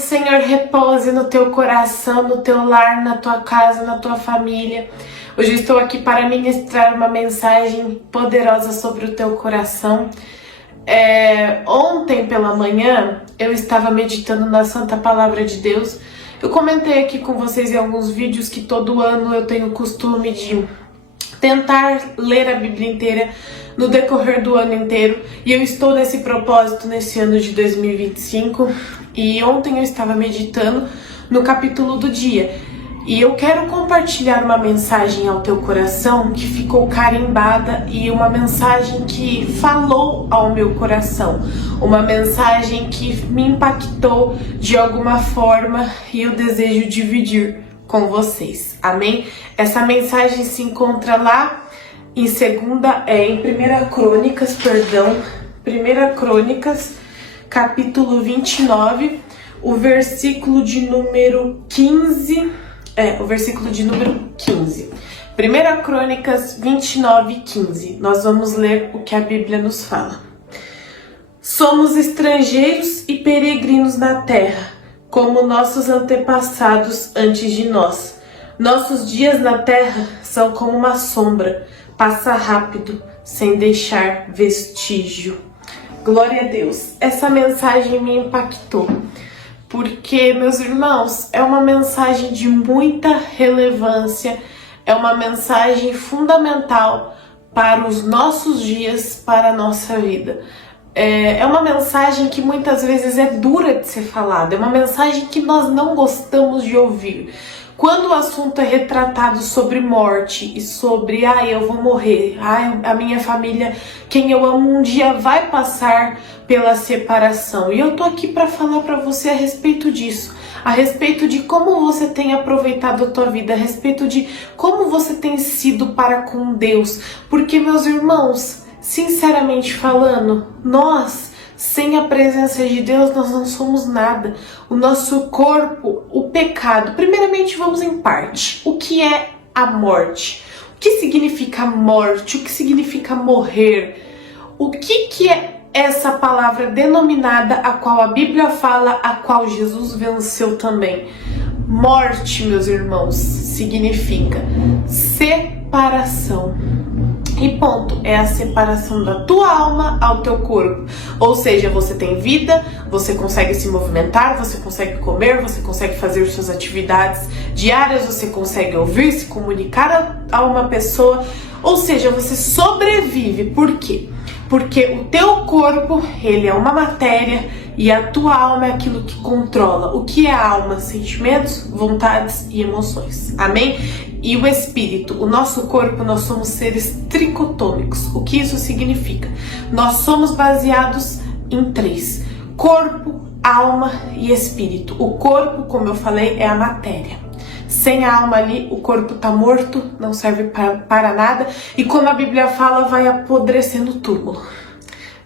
Senhor repouse no teu coração, no teu lar, na tua casa, na tua família. Hoje estou aqui para ministrar uma mensagem poderosa sobre o teu coração. Ontem pela manhã eu estava meditando na Santa Palavra de Deus. Eu comentei aqui com vocês em alguns vídeos que todo ano eu tenho o costume de tentar ler a Bíblia inteira no decorrer do ano inteiro, e eu estou nesse propósito nesse ano de 2025, e ontem eu estava meditando no capítulo do dia, e eu quero compartilhar uma mensagem ao teu coração que ficou carimbada, e uma mensagem que falou ao meu coração, uma mensagem que me impactou de alguma forma, e eu desejo dividir com vocês, amém? Essa mensagem se encontra lá em 1 Crônicas, capítulo 29, o versículo de número 15, 1 Crônicas 29, 15, nós vamos ler o que a Bíblia nos fala. Somos estrangeiros e peregrinos na terra, como nossos antepassados antes de nós. Nossos dias na terra são como uma sombra, passa rápido, sem deixar vestígio. Glória a Deus. Essa mensagem me impactou, porque, meus irmãos, é uma mensagem de muita relevância, é uma mensagem fundamental para os nossos dias, para a nossa vida. É uma mensagem que muitas vezes é dura de ser falada, é uma mensagem que nós não gostamos de ouvir. Quando o assunto é retratado sobre morte e sobre, eu vou morrer, a minha família, quem eu amo um dia vai passar pela separação. E eu tô aqui para falar para você a respeito disso, a respeito de como você tem aproveitado a tua vida, a respeito de como você tem sido para com Deus. Porque, meus irmãos, sinceramente falando, nós, sem a presença de Deus, nós não somos nada. O nosso corpo, o pecado. Primeiramente, vamos em parte. O que é a morte? O que significa morte? O que significa morrer? O que é essa palavra denominada, a qual a Bíblia fala, a qual Jesus venceu também? Morte, meus irmãos, significa separação. E ponto, é a separação da tua alma ao teu corpo. Ou seja, você tem vida, você consegue se movimentar, você consegue comer, você consegue fazer suas atividades diárias, você consegue ouvir, se comunicar a uma pessoa. Ou seja, você sobrevive. Por quê? Porque o teu corpo, ele é uma matéria e a tua alma é aquilo que controla. O que é a alma? Sentimentos, vontades e emoções. Amém? E o espírito, o nosso corpo, nós somos seres tricotômicos. O que isso significa? Nós somos baseados em 3: corpo, alma e espírito. O corpo, como eu falei, é a matéria. Sem a alma ali, o corpo está morto, não serve para nada. E como a Bíblia fala, vai apodrecer no túmulo.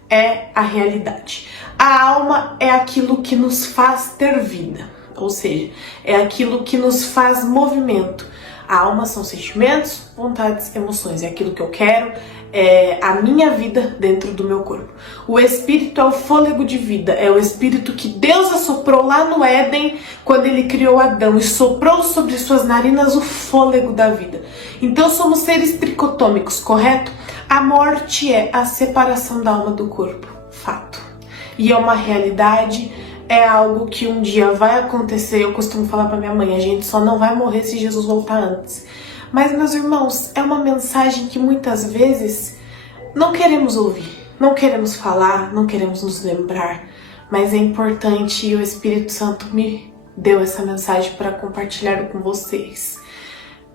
É a realidade. A alma é aquilo que nos faz ter vida. Ou seja, é aquilo que nos faz movimento. A alma são sentimentos, vontades, emoções. É aquilo que eu quero, é a minha vida dentro do meu corpo. O espírito é o fôlego de vida, é o espírito que Deus assoprou lá no Éden, quando ele criou Adão, e soprou sobre suas narinas o fôlego da vida. Então somos seres tricotômicos, correto? A morte é a separação da alma do corpo, fato. E é uma realidade, é algo que um dia vai acontecer. Eu costumo falar para minha mãe, a gente só não vai morrer se Jesus voltar antes. Mas, meus irmãos, é uma mensagem que muitas vezes não queremos ouvir, não queremos falar, não queremos nos lembrar, mas é importante, e o Espírito Santo me deu essa mensagem para compartilhar com vocês.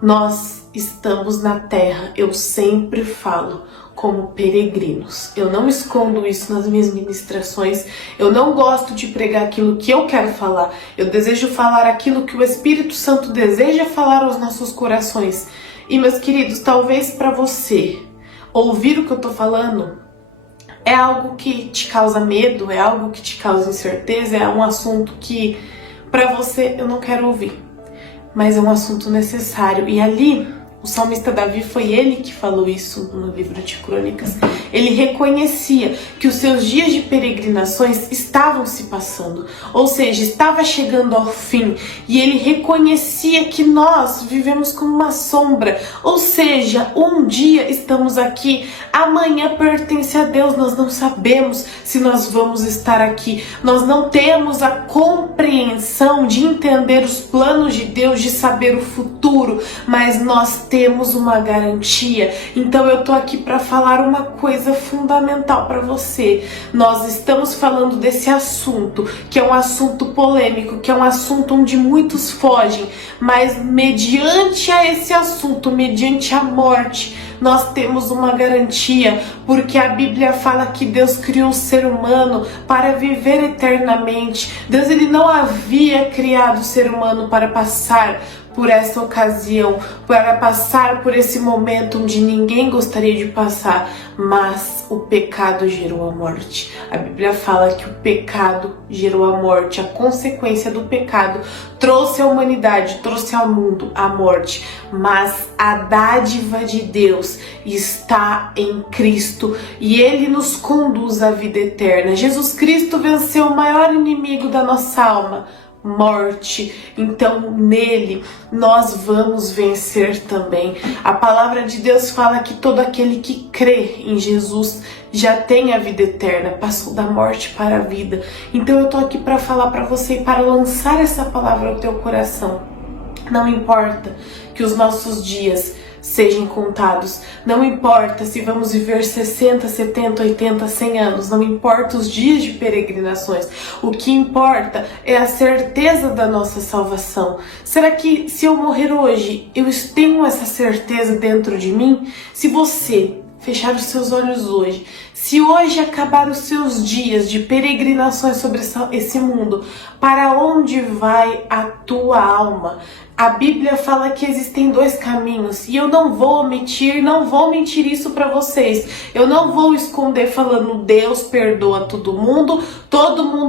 Nós estamos na terra, eu sempre falo, como peregrinos. Eu não escondo isso nas minhas ministrações. Eu não gosto de pregar aquilo que eu quero falar. Eu desejo falar aquilo que o Espírito Santo deseja falar aos nossos corações. E, meus queridos, talvez para você ouvir o que eu tô falando é algo que te causa medo, é algo que te causa incerteza, é um assunto que para você eu não quero ouvir. Mas é um assunto necessário. E ali O salmista Davi, foi ele que falou isso no livro de Crônicas. Ele reconhecia que os seus dias de peregrinações estavam se passando, ou seja, estava chegando ao fim, e ele reconhecia que nós vivemos como uma sombra, ou seja, um dia estamos aqui, amanhã pertence a Deus, nós não sabemos se nós vamos estar aqui, nós não temos a compreensão de entender os planos de Deus, de saber o futuro, mas nós temos uma garantia. Então eu tô aqui para falar uma coisa fundamental para você. Nós estamos falando desse assunto, que é um assunto polêmico, que é um assunto onde muitos fogem, mas mediante a esse assunto, mediante a morte, nós temos uma garantia, porque a Bíblia fala que Deus criou o ser humano para viver eternamente. Deus, ele não havia criado o ser humano para passar por essa ocasião, para passar por esse momento onde ninguém gostaria de passar, mas o pecado gerou a morte. A Bíblia fala que o pecado gerou a morte, a consequência do pecado trouxe à humanidade, trouxe ao mundo a morte, mas a dádiva de Deus está em Cristo e Ele nos conduz à vida eterna. Jesus Cristo venceu o maior inimigo da nossa alma, morte. Então nele nós vamos vencer também. A palavra de Deus fala que todo aquele que crê em Jesus já tem a vida eterna, passou da morte para a vida. Então eu tô aqui para falar para você e para lançar essa palavra ao teu coração. Não importa que os nossos dias sejam contados, não importa se vamos viver 60, 70, 80, 100 anos, não importa os dias de peregrinações, o que importa é a certeza da nossa salvação. Será que se eu morrer hoje, eu tenho essa certeza dentro de mim? Se você fechar os seus olhos hoje, se hoje acabar os seus dias de peregrinações sobre esse mundo, para onde vai a tua alma? A Bíblia fala que existem dois caminhos e eu não vou mentir isso para vocês. Eu não vou esconder falando Deus perdoa todo mundo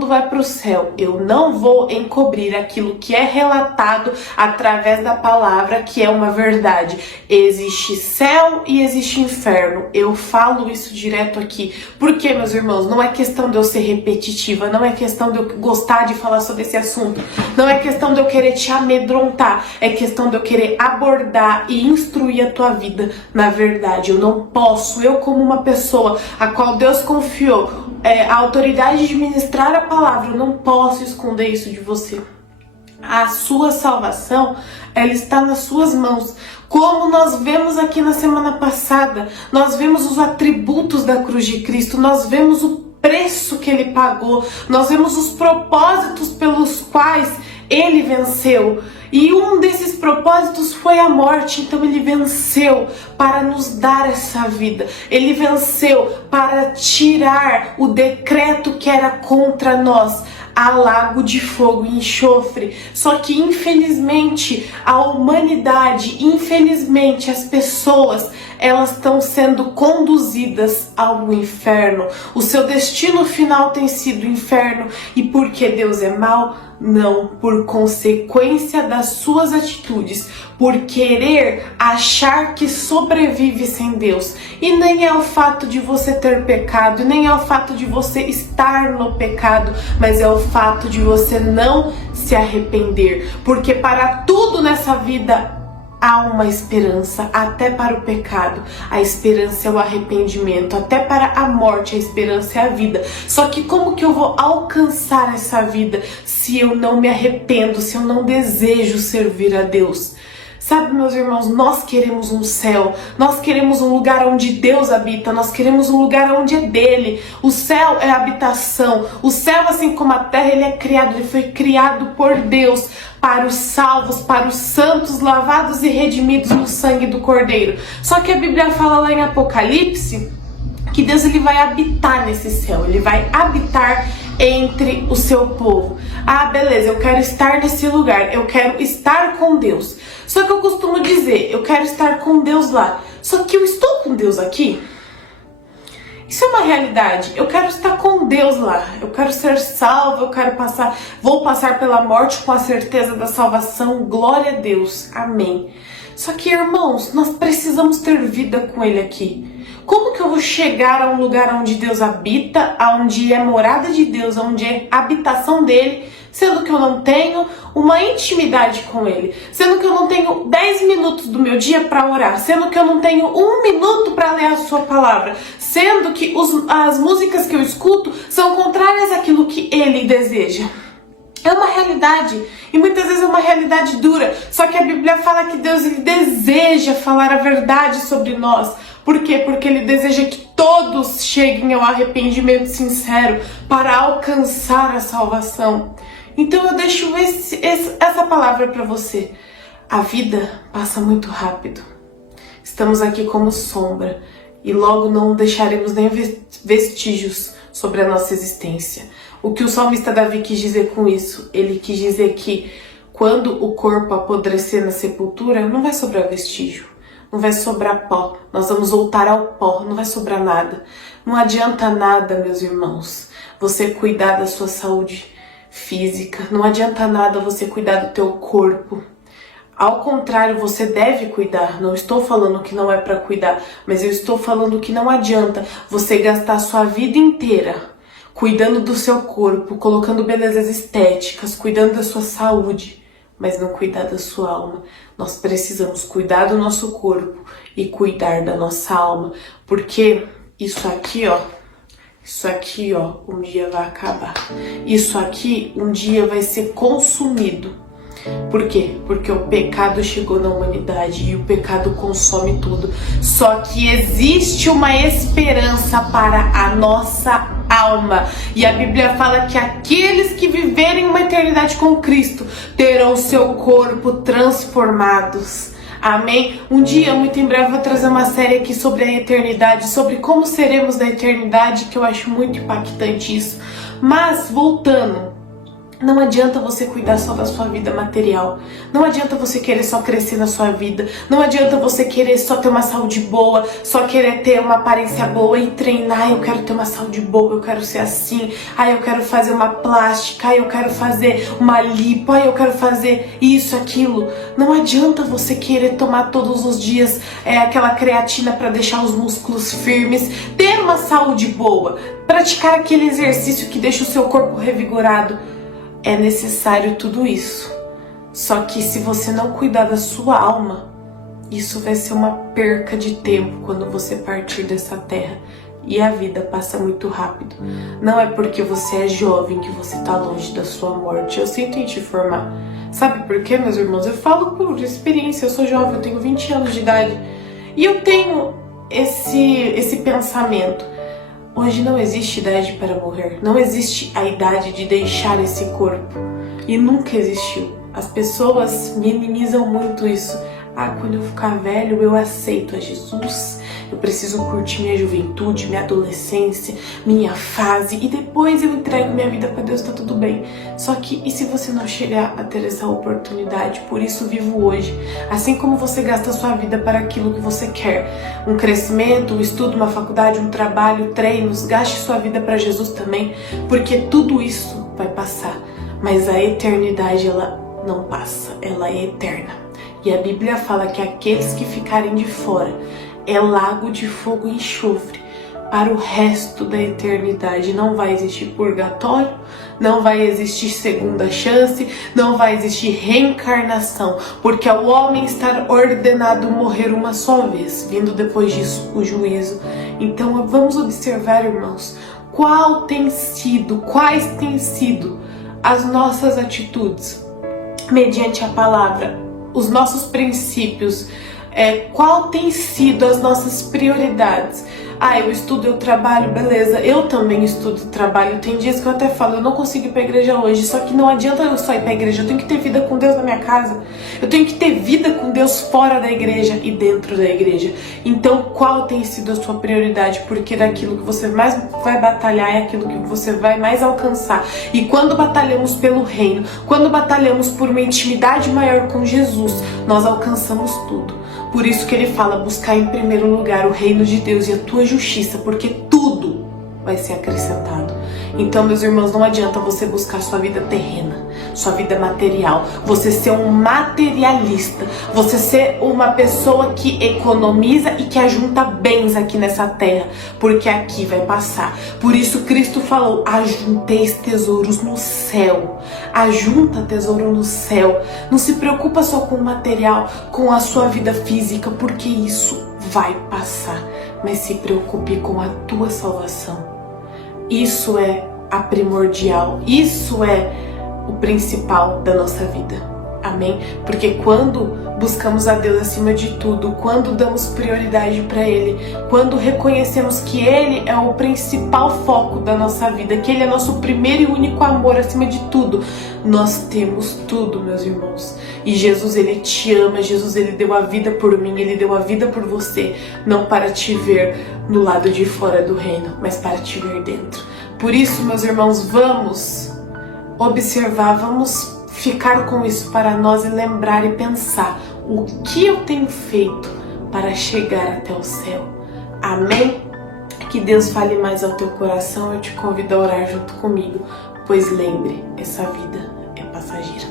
vai para o céu. Eu não vou encobrir aquilo que é relatado através da palavra, que é uma verdade. Existe céu e existe inferno. Eu falo isso direto aqui. Porque, meus irmãos, não é questão de eu ser repetitiva, não é questão de eu gostar de falar sobre esse assunto, não é questão de eu querer te amedrontar. É questão de eu querer abordar e instruir a tua vida na verdade. Eu não posso, eu como uma pessoa a qual Deus confiou a autoridade de ministrar a palavra, eu não posso esconder isso de você. A sua salvação, ela está nas suas mãos. Como nós vemos aqui na semana passada, nós vemos os atributos da cruz de Cristo, nós vemos o preço que Ele pagou, nós vemos os propósitos pelos quais Ele venceu. E um desses propósitos foi a morte, então Ele venceu para nos dar essa vida. Ele venceu para tirar o decreto que era contra nós, a lago de fogo e enxofre. Só que infelizmente a humanidade, infelizmente as pessoas, elas estão sendo conduzidas ao inferno. O seu destino final tem sido o inferno. E porque Deus é mau? Não, por consequência das suas atitudes, por querer achar que sobrevive sem Deus. E nem é o fato de você ter pecado, e nem é o fato de você estar no pecado, mas é o fato de você não se arrepender. Porque para tudo nessa vida há uma esperança, até para o pecado a esperança é o arrependimento, até para a morte a esperança é a vida. Só que como que eu vou alcançar essa vida se eu não me arrependo, se eu não desejo servir a Deus? Sabe, meus irmãos, nós queremos um céu, nós queremos um lugar onde Deus habita, nós queremos um lugar onde é dele. O céu é a habitação, o céu, assim como a terra, ele é criado, ele foi criado por Deus para os salvos, para os santos, lavados e redimidos no sangue do Cordeiro. Só que a Bíblia fala lá em Apocalipse que Deus, ele vai habitar nesse céu, ele vai habitar entre o seu povo. Ah, beleza, eu quero estar nesse lugar, eu quero estar com Deus. Só que eu costumo dizer, eu quero estar com Deus lá. Só que eu estou com Deus aqui? Isso é uma realidade. Eu quero estar com Deus lá. Eu quero ser salvo, vou passar pela morte com a certeza da salvação. Glória a Deus. Amém. Só que, irmãos, nós precisamos ter vida com Ele aqui. Como que eu vou chegar a um lugar onde Deus habita, onde é morada de Deus, onde é habitação dele, sendo que eu não tenho uma intimidade com Ele, sendo que eu não tenho 10 minutos do meu dia para orar, sendo que eu não tenho 1 minuto para ler a sua palavra, sendo que as músicas que eu escuto são contrárias àquilo que Ele deseja? É uma realidade, e muitas vezes é uma realidade dura, só que a Bíblia fala que Deus ele deseja falar a verdade sobre nós. Por quê? Porque Ele deseja que todos cheguem ao arrependimento sincero para alcançar a salvação. Então eu deixo essa palavra para você. A vida passa muito rápido. Estamos aqui como sombra e logo não deixaremos nem vestígios sobre a nossa existência. O que o salmista Davi quis dizer com isso? Ele quis dizer que quando o corpo apodrecer na sepultura, não vai sobrar vestígio, não vai sobrar pó. Nós vamos voltar ao pó, não vai sobrar nada. Não adianta nada, meus irmãos, você cuidar da sua saúde física, não adianta nada você cuidar do teu corpo. Ao contrário, você deve cuidar. Não estou falando que não é para cuidar, mas eu estou falando que não adianta você gastar a sua vida inteira cuidando do seu corpo, colocando belezas estéticas, cuidando da sua saúde, mas não cuidar da sua alma. Nós precisamos cuidar do nosso corpo e cuidar da nossa alma, porque isso aqui, ó, um dia vai acabar. Isso aqui um dia vai ser consumido. Por quê? Porque o pecado chegou na humanidade e o pecado consome tudo. Só que existe uma esperança para a nossa alma. E a Bíblia fala que aqueles que viverem uma eternidade com Cristo terão seu corpo transformados. Amém? Um dia, muito em breve, eu vou trazer uma série aqui sobre a eternidade, sobre como seremos na eternidade, que eu acho muito impactante isso. Mas, voltando, não adianta você cuidar só da sua vida material. Não adianta você querer só crescer na sua vida. Não adianta você querer só ter uma saúde boa, só querer ter uma aparência boa e treinar. Eu quero ter uma saúde boa, eu quero ser assim. Eu quero fazer uma plástica, eu quero fazer uma lipo, eu quero fazer isso, aquilo. Não adianta você querer tomar todos os dias aquela creatina para deixar os músculos firmes, ter uma saúde boa, praticar aquele exercício que deixa o seu corpo revigorado. É necessário tudo isso. Só que se você não cuidar da sua alma, isso vai ser uma perca de tempo quando você partir dessa terra. E a vida passa muito rápido. Não é porque você é jovem que você está longe da sua morte. Eu sinto em te informar. Sabe por quê, meus irmãos? Eu falo por experiência. Eu sou jovem, eu tenho 20 anos de idade. E eu tenho esse pensamento. Hoje não existe idade para morrer. Não existe a idade de deixar esse corpo. E nunca existiu. As pessoas minimizam muito isso. Quando eu ficar velho, eu aceito a Jesus. Eu preciso curtir minha juventude, minha adolescência, minha fase. E depois eu entrego minha vida para Deus, tá tudo bem. Só que, e se você não chegar a ter essa oportunidade? Por isso vivo hoje. Assim como você gasta a sua vida para aquilo que você quer. Um crescimento, um estudo, uma faculdade, um trabalho, treinos. Gaste sua vida para Jesus também. Porque tudo isso vai passar. Mas a eternidade, ela não passa. Ela é eterna. E a Bíblia fala que aqueles que ficarem de fora é lago de fogo e enxofre para o resto da eternidade. Não vai existir purgatório, não vai existir segunda chance, não vai existir reencarnação, porque ao homem está ordenado morrer uma só vez, vindo depois disso o juízo. Então vamos observar, irmãos, quais têm sido as nossas atitudes mediante a palavra, os nossos princípios, qual tem sido as nossas prioridades. Eu estudo, eu trabalho, beleza, eu também estudo e trabalho. Tem dias que eu até falo, eu não consigo ir pra igreja hoje, só que não adianta eu só ir pra igreja, eu tenho que ter vida com Deus na minha casa, eu tenho que ter vida com Deus fora da igreja e dentro da igreja. Então qual tem sido a sua prioridade? Porque daquilo que você mais vai batalhar é aquilo que você vai mais alcançar. E quando batalhamos pelo reino, quando batalhamos por uma intimidade maior com Jesus, nós alcançamos tudo. Por isso que ele fala, buscar em primeiro lugar o reino de Deus e a tua justiça, porque tudo vai ser acrescentado. Então, meus irmãos, não adianta você buscar sua vida terrena, sua vida material, você ser um materialista, você ser uma pessoa que economiza e que ajunta bens aqui nessa terra, porque aqui vai passar. Por isso Cristo falou: ajunteis tesouros no céu. Ajunta tesouro no céu. Não se preocupa só com o material, com a sua vida física, porque isso vai passar. Mas se preocupe com a tua salvação. Isso é a primordial, isso é o principal da nossa vida. Amém? Porque quando buscamos a Deus acima de tudo, quando damos prioridade para Ele, quando reconhecemos que Ele é o principal foco da nossa vida, que Ele é nosso primeiro e único amor acima de tudo, nós temos tudo, meus irmãos. E Jesus, Ele te ama, Jesus, Ele deu a vida por mim, Ele deu a vida por você, não para te ver no lado de fora do reino, mas para te ver dentro. Por isso, meus irmãos, vamos observar, vamos ficar com isso para nós e lembrar e pensar: o que eu tenho feito para chegar até o céu? Amém? Que Deus fale mais ao teu coração. Eu te convido a orar junto comigo, pois lembre, essa vida é passageira.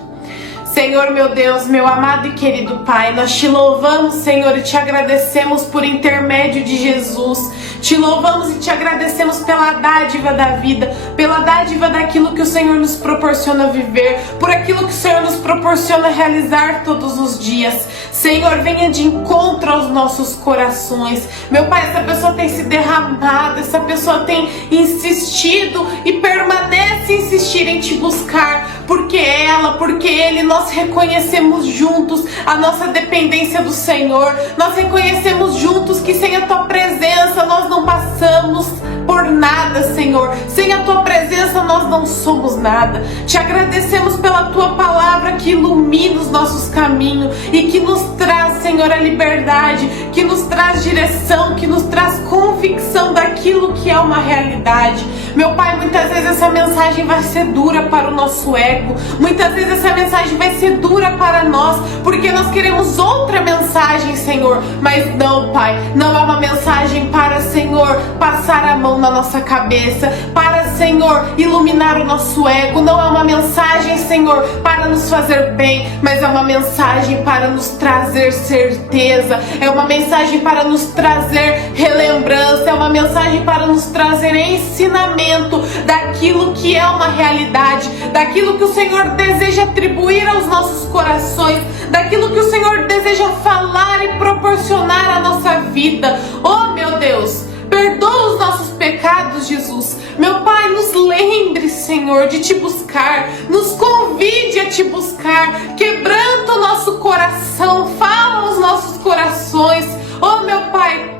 Senhor, meu Deus, meu amado e querido Pai, nós te louvamos, Senhor, e te agradecemos por intermédio de Jesus. Te louvamos e te agradecemos pela dádiva da vida, pela dádiva daquilo que o Senhor nos proporciona viver, por aquilo que o Senhor nos proporciona realizar todos os dias. Senhor, venha de encontro aos nossos corações. Meu Pai, essa pessoa tem se derramado, essa pessoa tem insistido e permanece a insistir em te buscar, porque ela, porque ele, nós reconhecemos juntos a nossa dependência do Senhor. Nós reconhecemos juntos que sem a tua presença nós não passamos por nada, Senhor. Sem a tua presença nós não somos nada. Te agradecemos pela tua palavra que ilumina os nossos caminhos e que nos traz, Senhor, a liberdade, que nos traz direção, que nos traz convicção daquilo que é uma realidade. Meu Pai, muitas vezes essa mensagem vai ser dura para o nosso ego, muitas vezes essa mensagem vai ser dura para nós, porque nós queremos outra mensagem, Senhor. Mas não, Pai, não é uma mensagem para, Senhor, passar a mão na nossa cabeça, para, Senhor, iluminar o nosso ego. Não é uma mensagem, Senhor, para nos fazer bem, mas é uma mensagem para nos trazer certeza, é uma mensagem para nos trazer relembrança, é uma mensagem para nos trazer ensinamento daquilo que é uma realidade, daquilo que o Senhor deseja atribuir aos nossos corações, daquilo que o Senhor deseja falar e proporcionar à nossa vida. Oh, meu Deus, perdoa os nossos pecados, Jesus. Meu Pai, nos lembre, Senhor, de te buscar. Nos convide a te buscar. Quebranta o nosso coração. Fala aos nossos corações. Oh, meu Pai,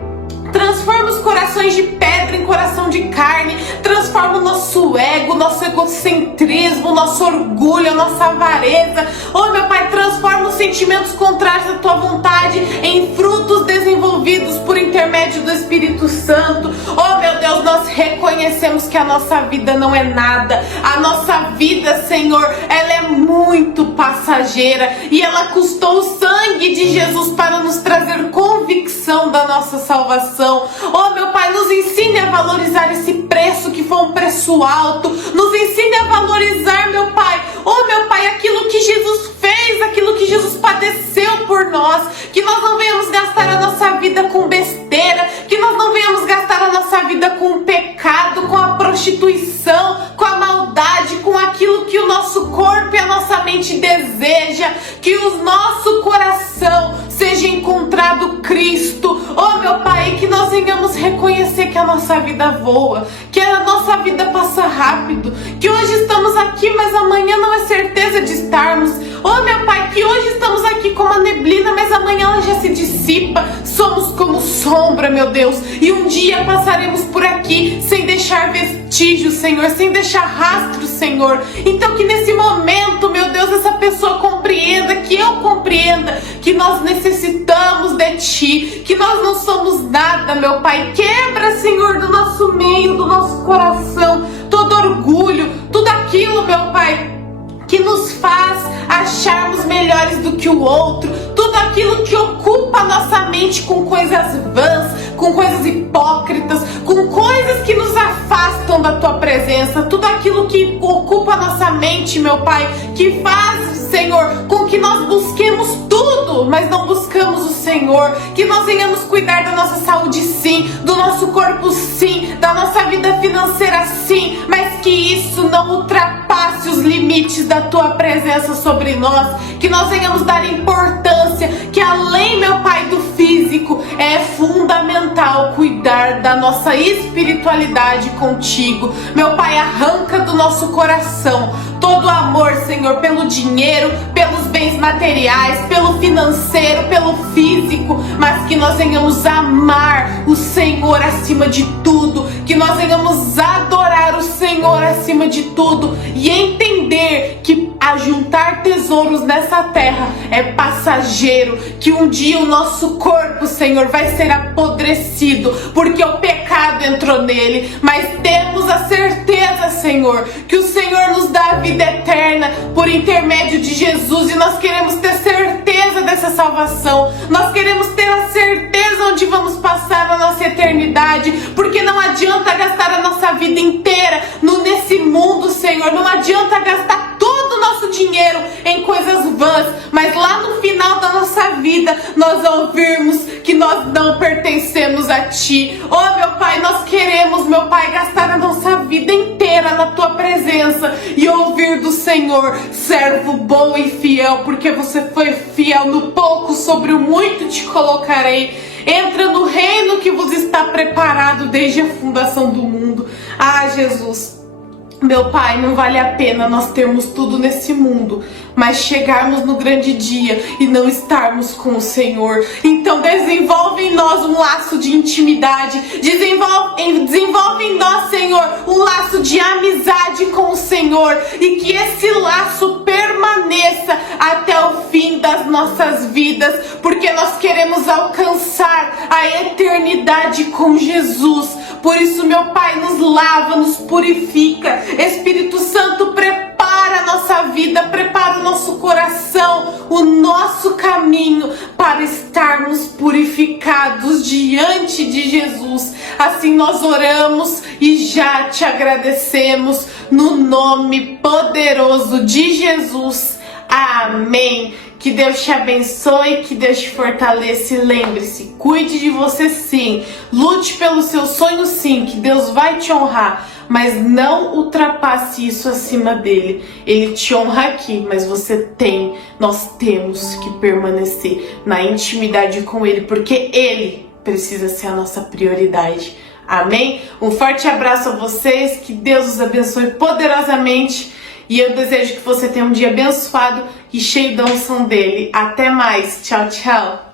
transforma os corações de pedra em coração de carne. Transforma o nosso ego, nosso egocentrismo, nosso orgulho, a nossa avareza. Oh, meu Pai, transforma os sentimentos contrários à tua vontade em frutos desenvolvidos por intermédio do Espírito Santo. Oh, meu Deus, nós reconhecemos que a nossa vida não é nada. A nossa vida, Senhor, ela é muito passageira e ela custou o sangue de Jesus para nos trazer convicção da nossa salvação. Oh, meu Pai, nos ensine a valorizar esse preço que foi um preço alto. Nos ensine a valorizar, meu Pai, oh, meu Pai, aquilo que Jesus fez, aquilo que Jesus padeceu por nós. Que nós não venhamos gastar a nossa vida com besteira, que nós não venhamos gastar a nossa vida com o pecado, com a prostituição, com a maldade, com aquilo que o nosso corpo e a nossa mente deseja. Que o nosso coração seja encontrado Cristo. Oh, meu Pai, que nós venhamos reconhecer que a nossa vida voa, que a nossa vida passa rápido, que hoje estamos aqui, mas amanhã não é certeza de estarmos. Oh, meu Pai, que hoje estamos aqui como a neblina, mas amanhã ela já se dissipa. Somos como sombra, meu Deus, e um dia passaremos por aqui sem deixar vestígios, Senhor, sem deixar rastros, Senhor. Então que nesse momento, meu Deus, essa pessoa compreenda, que eu compreenda, que nós necessitamos de Ti, que nós não somos nada, meu Pai. Quebra, Senhor, do nosso meio, do nosso coração, todo orgulho, tudo aquilo, meu Pai, que nos faz acharmos melhores do que o outro, tudo aquilo que ocupa a nossa mente com coisas vãs, com coisas hipócritas, com coisas que nos afastam da Tua presença, tudo aquilo que ocupa a nossa mente, meu Pai, que faz, Senhor, com que nós busquemos tudo, mas não buscamos o Senhor. Que nós venhamos cuidar da nossa saúde, sim, do nosso corpo, sim, da nossa vida financeira, sim, mas que isso não ultrapasse os limites da Tua presença sobre nós. Que nós venhamos dar importância, que além, meu Pai, do físico, é fundamental cuidar da nossa espiritualidade contigo. Meu Pai, arranca do nosso coração todo o amor, Senhor, pelo dinheiro, pelos bens materiais, pelo financeiro, pelo físico, mas que nós venhamos amar o Senhor acima de tudo, que nós venhamos adorar o Senhor acima de tudo e entender que ajuntar tesouros nessa terra é passageiro, que um dia o nosso corpo, Senhor, vai ser apodrecido, porque o pecado entrou nele, mas temos a certeza, Senhor, que o Senhor nos dá a vida eterna por intermédio de Jesus, e nós queremos ter certeza dessa salvação, nós queremos ter a certeza onde vamos passar a nossa eternidade, porque não adianta gastar a nossa vida inteira nesse mundo, Senhor, não adianta gastar todo o nosso dinheiro em coisas vãs, mas lá no final da nossa vida nós ouvirmos que nós não pertencemos a Ti. Oh, meu Pai, nós queremos, meu Pai, gastar a nossa vida inteira na Tua presença e ouvir do Senhor: servo bom e fiel, porque você foi fiel no pouco, sobre o muito te colocarei. Entra no reino que vos está preparado desde a fundação do mundo. Ah, Jesus, meu Pai, não vale a pena nós termos tudo nesse mundo, mas chegarmos no grande dia e não estarmos com o Senhor. Então desenvolve em nós um laço de intimidade, desenvolve em nós, Senhor, um laço de amizade com o Senhor, e que esse laço permaneça até o fim das nossas vidas, porque nós queremos alcançar a eternidade com Jesus. Por isso, meu Pai, nos lava, nos purifica. Espírito Santo, prepara a nossa vida, prepara o nosso coração, o nosso caminho para estarmos purificados diante de Jesus. Assim nós oramos e já te agradecemos, no nome poderoso de Jesus. Amém. Que Deus te abençoe, que Deus te fortaleça, e lembre-se, cuide de você sim, lute pelos seus sonhos sim, que Deus vai te honrar, mas não ultrapasse isso acima dele. Ele te honra aqui, mas nós temos que permanecer na intimidade com ele, porque ele precisa ser a nossa prioridade. Amém? Um forte abraço a vocês, que Deus os abençoe poderosamente. E eu desejo que você tenha um dia abençoado e cheio da unção dele. Até mais. Tchau, tchau.